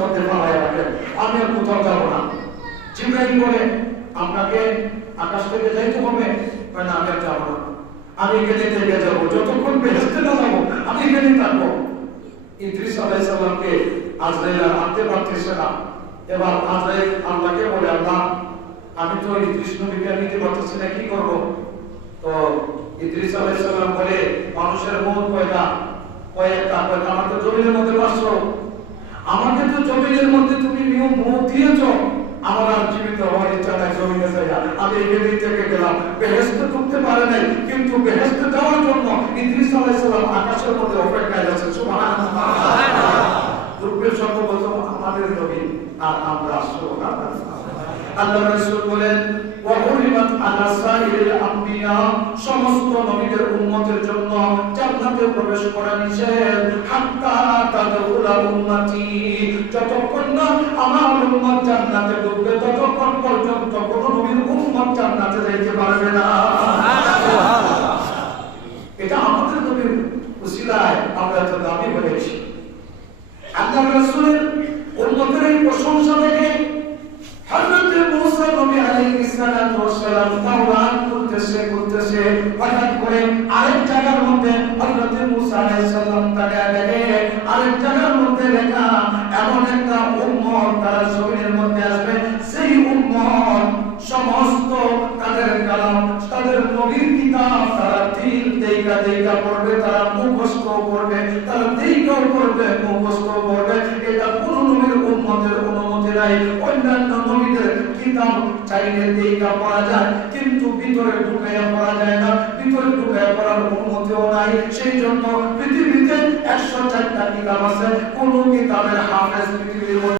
মধ্যে পালায় রাখেন, আমি আর কোথাও যাবো না। জিবরাইল বলে আপনাকে আকাশ থেকে যাইতে হবে, না আমি আর যাবো না, আমি এখানে থেকে যাবো, যতক্ষণ বেহেশতে না যাবো আমি এখানেই থাকবো। ইদ্রিস আলাইহিস সালামকে আজরাইল আনতে পারতেছে না। এবার আজরাইল আল্লাহকে বলে, আল্লাহ আমি তো ইদ্রিস নবীকে নিতে পারতেছি না, কি করবো? তো ইদ্রিস আলাইহিস সালাম বলে, মানুষের মৌত কয়টা? কয়েকটা। আমার তো জমিনের মধ্যে পারছো, আমাকে তো জমিনের মধ্যে তুমি মৌত দিয়েছো, আমার আর জীবিত হওয়ার ইচ্ছা নাই, জমিনে যাই আমি এখানেই থেকে গেলাম। বেহেশতে ঢুকতে পারে নাই, কিন্তু বেহেশতে যাওয়ার জন্য ইদ্রিস আলাইহিস সালাম আকাশের মধ্যে অপেক্ষায় আছে। সুবহানাল্লাহ। দুঃখের সর্বপ্রথম আমাদের নবী, আর আমরা সুবহানাল্লাহ। আল্লাহ রাসূল বলেন, ওয়া হুরিমাত আলা সাইরিল আম্বিয়া, সমস্ত নবীদের উম্মতের জন্য জান্নাতে প্রবেশ করা নিষেধ। হাত্তা তাদখুলা উম্মতি, যতক্ষণ না আমার উম্মত জান্নাতে ঢুকবে ততক্ষণ পর্যন্ত কোন নবীর উম্মত জান্নাতে যেতে পারবে না। সুবহানাল্লাহ। এটা আমাদের নবীর উসিলায় আমরা তো দাবি করেছি। আল্লাহ রাসূলের উম্মতের এই প্রশংসা দেখে হযরত মুসা নবী আলাইহিস সালাতু ওয়াস সালাম তাওরাত করতেছে হঠাৎ করে আরেক জায়গার মধ্যে হযরত মুসা আলাইহিস সালাম তাকায় দেখে আরেক জায়গার মধ্যে লেখা এমন একটা উম্মত তারা জমিনের মধ্যে আসবে, সেই উম্মত সমস্ত তাদের কালাম, তাদের নবীর কিতাব তারা দিল দেইকা পড়বে, তারা মুখস্থ করবে, তারা দেইকাও করবে, মুখস্থ করবে। এটা কোন নবীর উম্মতের অনুমতি নাই। অন্যান্য নবীদের কিতাব চাইলে দেইকা পড়া যায়, কিন্তু ভিতরে ঢুকাইয়া পড়া যায় না, ভিতরে ঢুকাইয়া পড়ার অনুমতিও নাই। সেই জন্য পৃথিবীতে 104টা কিতাব আছে, কোন কিতাবের হাফেজ